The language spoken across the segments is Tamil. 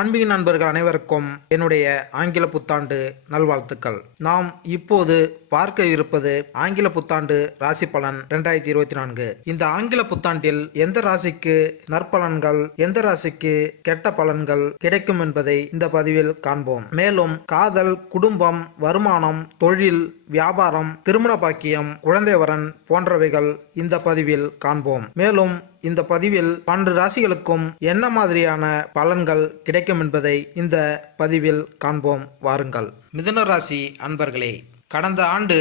ஆன்மீக நண்பர்கள் அனைவருக்கும் என்னுடைய ஆங்கில புத்தாண்டு நல்வாழ்த்துக்கள். நாம் இப்போது பார்க்க இருப்பது ஆங்கில புத்தாண்டு ராசி பலன் 2024. இந்த ஆங்கில புத்தாண்டில் எந்த ராசிக்கு நற்பலன்கள், எந்த ராசிக்கு கெட்ட பலன்கள் கிடைக்கும் என்பதை இந்த பதிவில் காண்போம். மேலும் காதல், குடும்பம், வருமானம், தொழில், வியாபாரம், திருமண பாக்கியம், குழந்தை வரன் போன்றவைகள் இந்த பதிவில் காண்போம். மேலும் இந்த பதிவில் 12 ராசிகளுக்கும் என்ன மாதிரியான பலன்கள் கிடைக்கும் என்பதை இந்த பதிவில் காண்போம். வாருங்கள். மிதுன ராசி அன்பர்களே, கடந்த ஆண்டு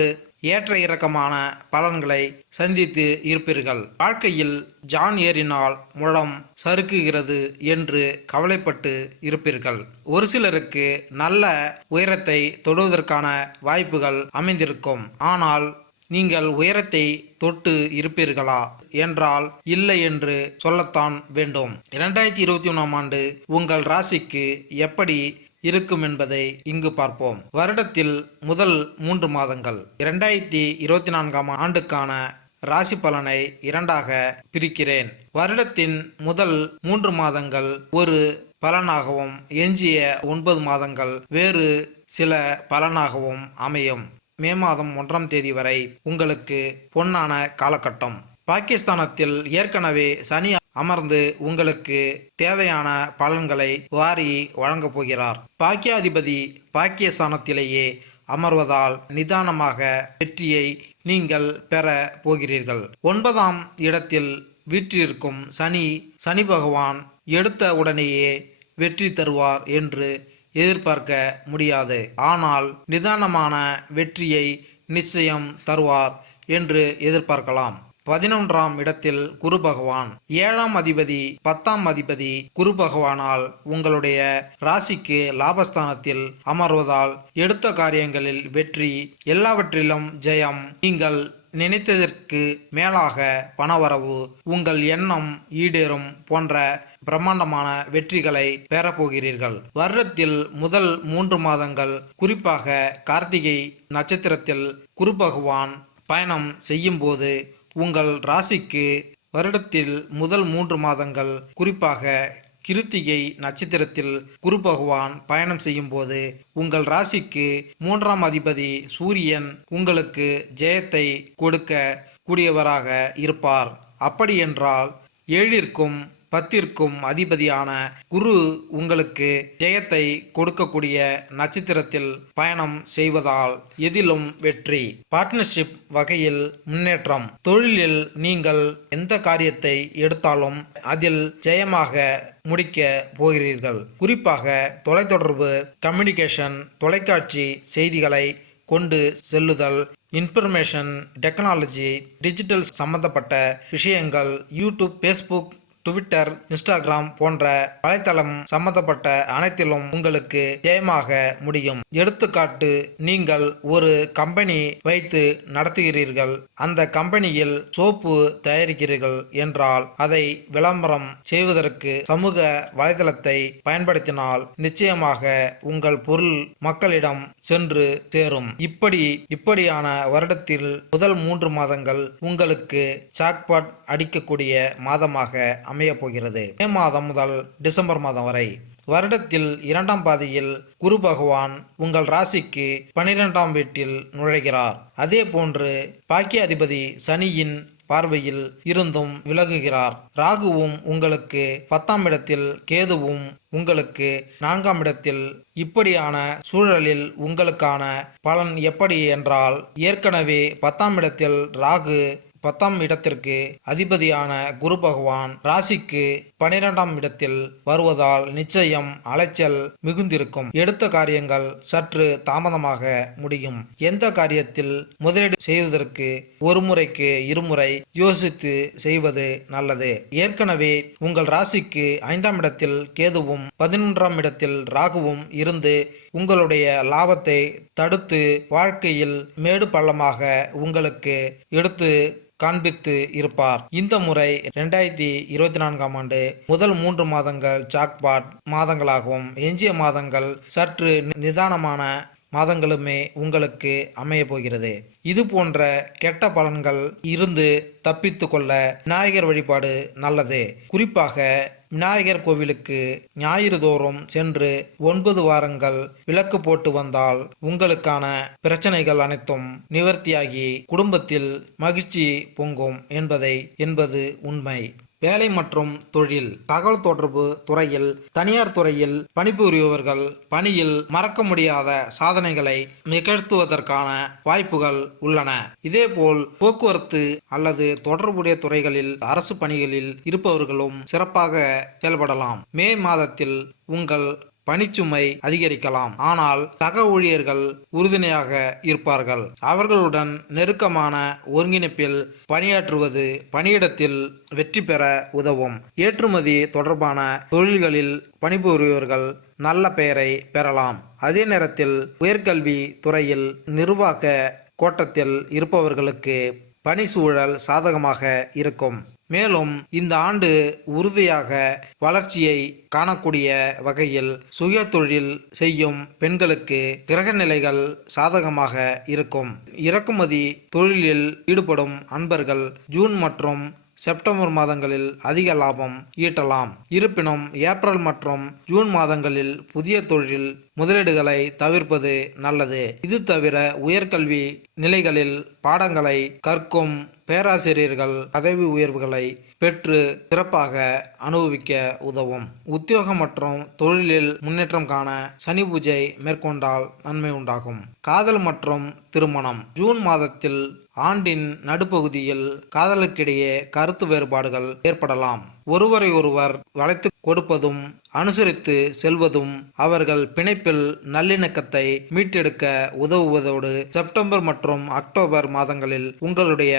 ஏற்ற இறக்கமான பலன்களை சந்தித்து இருப்பீர்கள். வாழ்க்கையில் ஜான் ஏறினால் முழம் சறுக்குகிறது என்று கவலைப்பட்டு இருப்பீர்கள். ஒரு சிலருக்கு நல்ல உயரத்தை தொடுவதற்கான வாய்ப்புகள் அமைந்திருக்கும். ஆனால் நீங்கள் உயரத்தை தொட்டு இருப்பீர்களா என்றால் இல்லை என்று சொல்லத்தான் வேண்டும். 2021ஆம் ஆண்டு உங்கள் ராசிக்கு எப்படி இருக்கும் என்பதை இங்கு பார்ப்போம். வருடத்தில் முதல் 3 மாதங்கள் 2024ஆம் ஆண்டுக்கான ராசி பலனை இரண்டாக பிரிக்கிறேன். வருடத்தின் முதல் 3 மாதங்கள் ஒரு பலனாகவும் எஞ்சிய 9 மாதங்கள் வேறு சில பலனாகவும் அமையும். மே மாதம் 1ஆம் தேதி வரை உங்களுக்கு பொன்னான காலகட்டம். பாகிஸ்தானத்தில் ஏற்கனவே சனி அமர்ந்து உங்களுக்கு தேவையான பலன்களை வாரி வழங்கப் போகிறார். பாக்கியாதிபதி பாக்கியஸ்தானத்திலேயே அமர்வதால் நிதானமாக வெற்றியை நீங்கள் பெற போகிறீர்கள். 9ஆம் இடத்தில் வீற்றிருக்கும் சனி பகவான் எடுத்த உடனேயே வெற்றி தருவார் என்று எதிர்பார்க்க முடியாது. ஆனால் நிதானமான வெற்றியை நிச்சயம் தருவார் என்று எதிர்பார்க்கலாம். 11ஆம் இடத்தில் குரு பகவான், 7ஆம் அதிபதி 10ஆம் அதிபதி குரு பகவானால் உங்களுடைய ராசிக்கு லாபஸ்தானத்தில் அமர்வதால் எடுத்த காரியங்களில் வெற்றி, எல்லாவற்றிலும் ஜெயம், நீங்கள் நினைத்ததற்கு மேலாக பணவரவு, உங்கள் எண்ணம் ஈடேறும் போன்ற பிரம்மாண்டமான வெற்றிகளை பெறப்போகிறீர்கள். வருடத்தில் முதல் 3 மாதங்கள், குறிப்பாக கார்த்திகை நட்சத்திரத்தில் குரு பகவான் பயணம் செய்யும் போது உங்கள் ராசிக்கு வருடத்தில் முதல் 3 மாதங்கள், குறிப்பாக கிருத்திகை நட்சத்திரத்தில் குரு பகவான் பயணம் செய்யும் போது உங்கள் ராசிக்கு 3ஆம் அதிபதி சூரியன் உங்களுக்கு ஜெயத்தை கொடுக்க கூடியவராக இருப்பார். அப்படி என்றால் 7ற்கும் 10ற்கும் அதிபதியான குரு உங்களுக்கு ஜெயத்தை கொடுக்கக்கூடிய நட்சத்திரத்தில் பயணம் செய்வதால் எதிலும் வெற்றி. பார்ட்னர்ஷிப் வகையில் முன்னேற்றம். தொழிலில் நீங்கள் எந்த காரியத்தை எடுத்தாலும் அதில் ஜெயமாக முடிக்க போகிறீர்கள். குறிப்பாக தொலைத்தொடர்பு, கம்யூனிகேஷன், தொலைக்காட்சி செய்திகளை கொண்டு செல்லுதல், இன்ஃபர்மேஷன் டெக்னாலஜி, டிஜிட்டல் சம்பந்தப்பட்ட விஷயங்கள், யூடியூப், ஃபேஸ்புக், ட்விட்டர், இன்ஸ்டாகிராம் போன்ற வலைத்தளம் சம்பந்தப்பட்ட அனைத்திலும் உங்களுக்கு ஜெயமாக முடியும். எடுத்துக்காட்டு, நீங்கள் ஒரு கம்பெனி வைத்து நடத்துகிறீர்கள். அந்த கம்பெனியில் சோப்பு தயாரிக்கிறீர்கள் என்றால் அதை விளம்பரம் செய்வதற்கு சமூக வலைதளத்தை பயன்படுத்தினால் நிச்சயமாக உங்கள் பொருள் மக்களிடம் சென்று சேரும். இப்படியான வருடத்தில் முதல் 3 மாதங்கள் உங்களுக்கு ஜாக்பாட் அடிக்கக்கூடிய மாதமாக அமைய போகிறது. மே மாதம் முதல் டிசம்பர் மாதம் வரை வருடத்தில் 2ஆம் பாதியில் குரு பகவான் உங்கள் ராசிக்கு 12ஆம் வீட்டில் நுழைகிறார். அதே போன்று பாக்கியாதிபதி சனியின் பார்வையில் இருந்தும் விலகுகிறார். ராகுவும் உங்களுக்கு 10ஆம் இடத்தில், கேதுவும் உங்களுக்கு 4ஆம் இடத்தில். இப்படியான சூழலில் உங்களுக்கான பலன் எப்படி என்றால், ஏற்கனவே 10ஆம் இடத்தில் ராகு, 10ஆம் இடத்திற்கு அதிபதியான குரு பகவான் ராசிக்கு 12ஆம் இடத்தில் வருவதால் நிச்சயம் அலைச்சல் மிகுந்திருக்கும். எடுத்த காரியங்கள் சற்று தாமதமாக முடியும். எந்த காரியத்தில் முதலீடு செய்வதற்கு ஒரு முறைக்கு இருமுறை யோசித்து செய்வது நல்லது. ஏற்கனவே உங்கள் ராசிக்கு 5ஆம் இடத்தில் கேதுவும் 11ஆம் இடத்தில் ராகுவும் இருந்து உங்களுடைய லாபத்தை தடுத்து வாழ்க்கையில் மேடு பள்ளமாக உங்களுக்கு எடுத்து காண்பித்து இருப்பார். இந்த முறை 2024ஆம் ஆண்டு முதல் 3 மாதங்கள் ஜாக்பாட் மாதங்களாகவும் எஞ்சிய மாதங்கள் சற்று நிதானமான மாதங்களுமே உங்களுக்கு அமைய போகிறது. இது போன்ற கெட்ட பலன்கள் இருந்து தப்பித்து கொள்ள விநாயகர் வழிபாடு நல்லது. குறிப்பாக விநாயகர் கோவிலுக்கு ஞாயிறு தோறும் சென்று 9 வாரங்கள் விளக்கு போட்டு வந்தால் உங்களுக்கான பிரச்சனைகள் அனைத்தும் நிவர்த்தியாகி குடும்பத்தில் மகிழ்ச்சி பொங்கும் என்பது உண்மை. வேலை மற்றும் தொழில். தகவல் தொடர்பு துறையில், தனியார் துறையில் பணிபுரிபவர்கள் பணியில் மறக்க முடியாத சாதனைகளை நிகழ்த்துவதற்கான வாய்ப்புகள் உள்ளன. இதேபோல் போக்குவரத்து அல்லது தொடர்புடைய துறைகளில் அரசு பணிகளில் இருப்பவர்களும் சிறப்பாக செயல்படலாம். மே மாதத்தில் உங்கள் பணிச்சுமை அதிகரிக்கலாம். ஆனால் சக ஊழியர்கள் உறுதுணையாக இருப்பார்கள். அவர்களுடன் நெருக்கமான ஒருங்கிணைப்பில் பணியாற்றுவது பணியிடத்தில் வெற்றி பெற உதவும். ஏற்றுமதி தொடர்பான தொழில்களில் பணிபுரிபவர்கள் நல்ல பெயரை பெறலாம். அதே நேரத்தில் உயர்கல்வி துறையில் நிர்வாக கோட்டத்தில் இருப்பவர்களுக்கு பணி சூழல் சாதகமாக இருக்கும். மேலும் இந்த ஆண்டு உறுதியாக வளர்ச்சியை காணக்கூடிய வகையில் சுய தொழில் செய்யும் பெண்களுக்கு கிரக நிலைகள் சாதகமாக இருக்கும். இறக்குமதி தொழிலில் ஈடுபடும் அன்பர்கள் ஜூன் மற்றும் செப்டம்பர் மாதங்களில் அதிக லாபம் ஈட்டலாம். இருப்பினும் ஏப்ரல் மற்றும் ஜூன் மாதங்களில் புதிய தொழில் முதலீடுகளை தவிர்ப்பது நல்லது. இது தவிர உயர்கல்வி நிலைகளில் பாடங்களை கற்கும் பேராசிரியர்கள் பதவி உயர்வுகளை பெற்று சிறப்பாக அனுபவிக்க உதவும். உத்தியோகம் மற்றும் தொழிலில் முன்னேற்றம் காண சனி பூஜை மேற்கொண்டால் நன்மை உண்டாகும். காதல் மற்றும் திருமணம். ஜூன் மாதத்தில் ஆண்டின் நடுப்பகுதியில் காதலுக்கிடையே கருத்து வேறுபாடுகள் ஏற்படலாம். ஒருவரை ஒருவர் வளைத்து கொடுப்பதும் அனுசரித்து செல்வதும் அவர்கள் பிணைப்பில் நல்லிணக்கத்தை மீட்டெடுக்க உதவுவதோடு செப்டம்பர் மற்றும் அக்டோபர் மாதங்களில் உங்களுடைய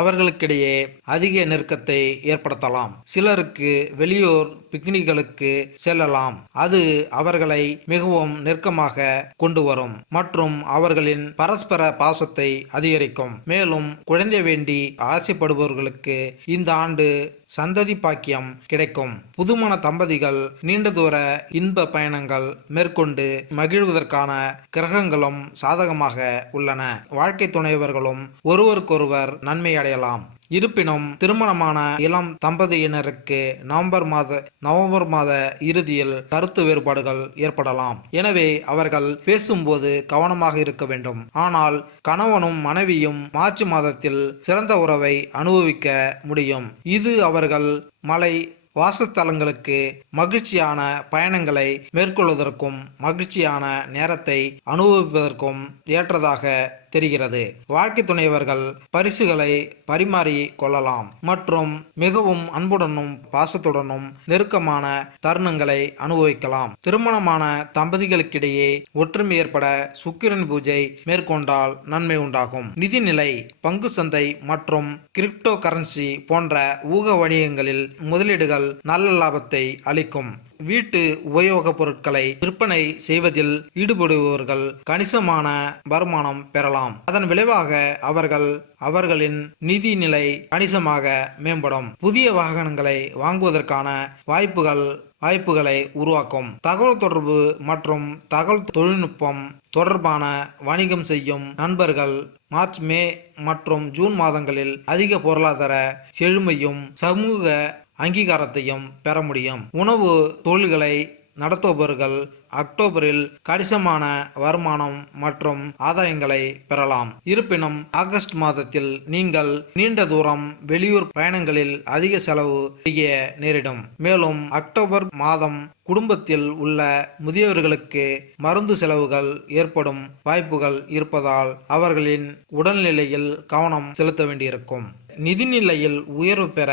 அவர்களுக்கிடையே அதிக நெருக்கத்தை ஏற்படுத்தலாம். சிலருக்கு வெளியூர் பிக்னிக்களுக்கு செல்லலாம். அது அவர்களை மிகவும் நெருக்கமாக கொண்டு வரும் மற்றும் அவர்களின் பரஸ்பர பாசத்தை அதிகரிக்கும். மேலும் குழந்தை வேண்டி ஆசைப்படுபவர்களுக்கு இந்த ஆண்டு சந்ததி பாக்கியம் கிடைக்கும். புதுமண தம்பதிகள் நீண்ட தூர இன்ப பயணங்கள் மேற்கொண்டு மகிழ்வதற்கான கிரகங்களும் சாதகமாக உள்ளன. வாழ்க்கை துணைவர்களும் ஒருவருக்கொருவர் நன்மை அடையலாம். இருப்பினும் திருமணமான இளம் தம்பதியினருக்கு நவம்பர் மாத இறுதியில் கருத்து வேறுபாடுகள் ஏற்படலாம். எனவே அவர்கள் பேசும்போது கவனமாக இருக்க வேண்டும். ஆனால் கணவனும் மனைவியும் மார்ச் மாதத்தில் சிறந்த உறவை அனுபவிக்க முடியும். இது அவர்கள் மலை வாசஸ்தலங்களுக்கு மகிழ்ச்சியான பயணங்களை மேற்கொள்வதற்கும் மகிழ்ச்சியான நேரத்தை அனுபவிப்பதற்கும் ஏற்றதாக தெரிகிறது. வாழ்க்கை துணைவர்கள் பரிசுகளை பரிமாறி கொள்ளலாம் மற்றும் மிகவும் அன்புடனும் பாசத்துடனும் நெருக்கமான தருணங்களை அனுபவிக்கலாம். திருமணமான தம்பதிகளுக்கிடையே ஒற்றுமை ஏற்பட சுக்கிரன் பூஜை மேற்கொண்டால் நன்மை உண்டாகும். நிதிநிலை. பங்கு சந்தை மற்றும் கிரிப்டோ கரன்சி போன்ற ஊக வணிகங்களில் முதலீடுகள் நல்ல லாபத்தை அளிக்கும். வீட்டு உபயோகப் பொருட்களை விற்பனை செய்வதில் ஈடுபடுபவர்கள் கணிசமான வருமானம் பெறலாம். அதன் விளைவாக அவர்களின் நிதி நிலை கணிசமாக மேம்படும். புதிய வாகனங்களை வாங்குவதற்கான வாய்ப்புகளை உருவாக்கும். தகவல் தொடர்பு மற்றும் தகவல் தொழில்நுட்பம் தொடர்பான வணிகம் செய்யும் நண்பர்கள் மார்ச், மே மற்றும் ஜூன் மாதங்களில் அதிக பொருளாதார செழுமையும் சமூக அங்கீகாரத்தையும் பெற முடியும். உணவு தொழில்களை நடத்துபவர்கள் அக்டோபரில் கணிசமான வருமானம் மற்றும் ஆதாயங்களை பெறலாம். இருப்பினும் ஆகஸ்ட் மாதத்தில் நீங்கள் நீண்ட தூரம் வெளியூர் பயணங்களில் அதிக செலவு செய்ய நேரிடும். மேலும் அக்டோபர் மாதம் குடும்பத்தில் உள்ள முதியவர்களுக்கு மருந்து செலவுகள் ஏற்படும் வாய்ப்புகள் இருப்பதால் அவர்களின் உடல்நிலையில் கவனம் செலுத்த வேண்டியிருக்கும். நிதிநிலையில் உயர்வு பெற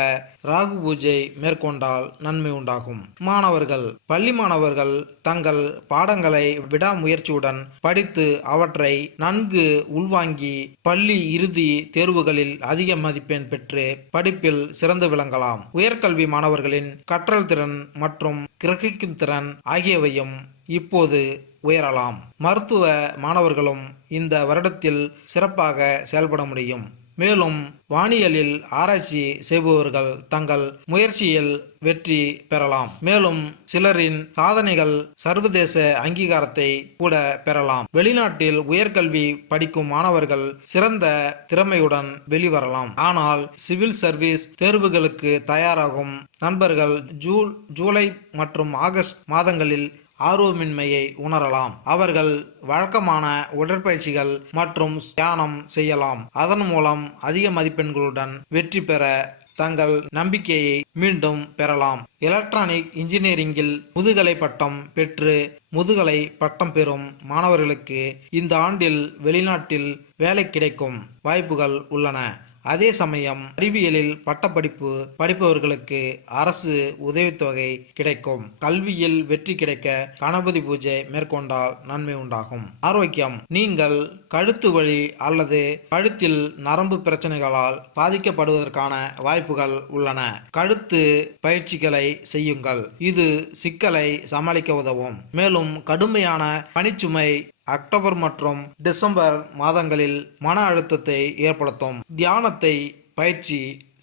ராகு பூஜை மேற்கொண்டால் நன்மை உண்டாகும். மாணவர்கள். பள்ளி மாணவர்கள் தங்கள் பாடங்களை விடாமுயற்சியுடன் படித்து அவற்றை நன்கு உள்வாங்கி பள்ளி இறுதி தேர்வுகளில் அதிக மதிப்பெண் பெற்று படிப்பில் சிறந்து விளங்கலாம். உயர்கல்வி மாணவர்களின் கற்றல் திறன் மற்றும் கிரகிக்கும் திறன் ஆகியவையும் இப்போது உயரலாம். மருத்துவ மாணவர்களும் இந்த வருடத்தில் சிறப்பாக செயல்பட முடியும். மேலும் வானியலில் ஆராய்ச்சி செய்பவர்கள் தங்கள் முயற்சியில் வெற்றி பெறலாம். மேலும் சிலரின் சாதனைகள் சர்வதேச அங்கீகாரத்தை கூட பெறலாம். வெளிநாட்டில் உயர்கல்வி படிக்கும் மாணவர்கள் சிறந்த திறமையுடன் வெளிவரலாம். ஆனால் சிவில் சர்வீஸ் தேர்வுகளுக்கு தயாராகும் நண்பர்கள் ஜூலை மற்றும் ஆகஸ்ட் மாதங்களில் ஆர்வமின்மையை உணரலாம். அவர்கள் வழக்கமான உடற்பயிற்சிகள் மற்றும் தியானம் செய்யலாம். அதன் மூலம் அதிக மதிப்பெண்களுடன் வெற்றி பெற தங்கள் நம்பிக்கையை மீண்டும் பெறலாம். எலக்ட்ரானிக் இன்ஜினியரிங்கில் முதுகலை பட்டம் பெற்று முதுகலை பட்டம் பெறும் மாணவர்களுக்கு இந்த ஆண்டில் வெளிநாட்டில் வேலை கிடைக்கும் வாய்ப்புகள் உள்ளன. அதே சமயம் அறிவியலில் பட்டப்படிப்பு படிப்பவர்களுக்கு அரசு உதவித்தொகை கிடைக்கும். கல்வியில் வெற்றி கிடைக்க கணபதி பூஜை மேற்கொண்டால் நன்மை உண்டாகும். ஆரோக்கியம்: நீங்கள் கழுத்து வலி அல்லது கழுத்தில் நரம்பு பிரச்சனைகளால் பாதிக்கப்படுவதற்கான வாய்ப்புகள் உள்ளன. கழுத்து பயிற்சிகளை செய்யுங்கள். இது சிக்கலை சமாளிக்க உதவும். மேலும் கடுமையான பணிச்சுமை அக்டோபர் மற்றும் டிசம்பர் மாதங்களில் மன அழுத்தத்தை ஏற்படுத்தும். தியானத்தை பயிற்சி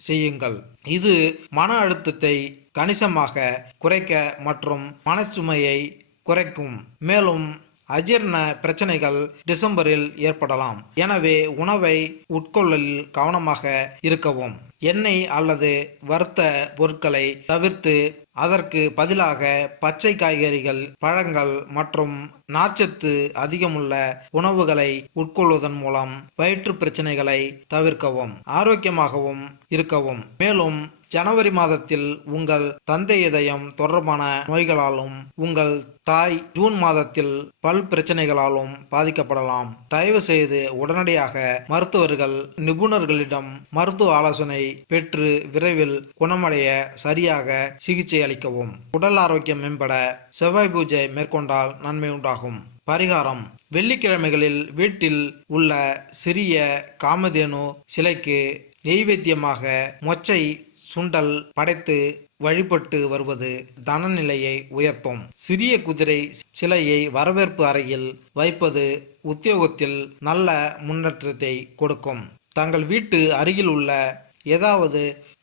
செய்யுங்கள். இது மன அழுத்தத்தை கணிசமாக குறைக்க மற்றும் மனச்சுமையை குறைக்கும். மேலும் அஜீரண பிரச்சனைகள் டிசம்பரில் ஏற்படலாம். எனவே உணவை உட்கொள்ளலில் கவனமாக இருக்கவும். எண்ணெய் அல்லது வறுத்த பொருட்களை தவிர்த்து அதற்கு பதிலாக பச்சை காய்கறிகள், பழங்கள் மற்றும் நார்ச்சத்து அதிகமுள்ள உணவுகளை உட்கொள்வதன் மூலம் வயிற்று பிரச்சனைகளை தவிர்க்கவும் ஆரோக்கியமாகவும் இருக்கவும். மேலும் ஜனவரி மாதத்தில் உங்கள் தந்தை இதயம் தொடர்பான நோய்களாலும் உங்கள் தாய் ஜூன் மாதத்தில் பல் பிரச்சனைகளாலும் பாதிக்கப்படலாம். தயவு செய்து உடனடியாக மருத்துவர்கள் நிபுணர்களிடம் மருத்துவ ஆலோசனை பெற்று விரைவில் குணமடைய சரியாக சிகிச்சை அளிக்கவும். உடல் ஆரோக்கியம் மேம்பட செவ்வாய் பூஜை மேற்கொண்டால் நன்மை உண்டாகும். பரிகாரம்: வெள்ளிக்கிழமைகளில் வீட்டில் உள்ள சிறிய காமதேனு சிலைக்கு நெய்வேத்தியமாக மொச்சை சுண்டல் படைத்து வழிபட்டு வருவது தனநிலையை உயர்த்தும். சிறிய குதிரை சிலையை வரவேற்பு அறையில் வைப்பது உத்தியோகத்தில் நல்ல முன்னேற்றத்தை கொடுக்கும். தங்கள் வீட்டு அருகில் உள்ள ஏதாவது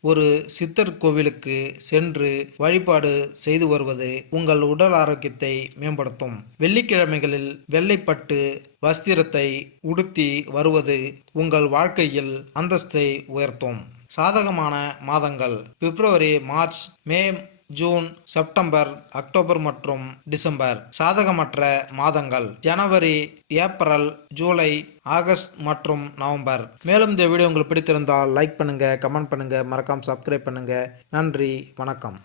ஒரு சித்தர் கோவிலுக்கு சென்று வழிபாடு செய்து வருவது உங்கள் உடல் ஆரோக்கியத்தை மேம்படுத்தும். வெள்ளிக்கிழமைகளில் வெள்ளைப்பட்டு வஸ்திரத்தை உடுத்தி வருவது உங்கள் வாழ்க்கையில் அந்தஸ்தை உயர்த்தும். சாதகமான மாதங்கள்: பிப்ரவரி, மார்ச், மே, ஜூன், செப்டம்பர், அக்டோபர் மற்றும் டிசம்பர். சாதகமற்ற மாதங்கள்: ஜனவரி, ஏப்ரல், ஜூலை, ஆகஸ்ட் மற்றும் நவம்பர். மேலும் இந்த வீடியோ உங்களுக்கு பிடித்திருந்தால் லைக் பண்ணுங்க, கமெண்ட் பண்ணுங்க, மறக்காம சப்ஸ்கிரைப் பண்ணுங்க. நன்றி, வணக்கம்.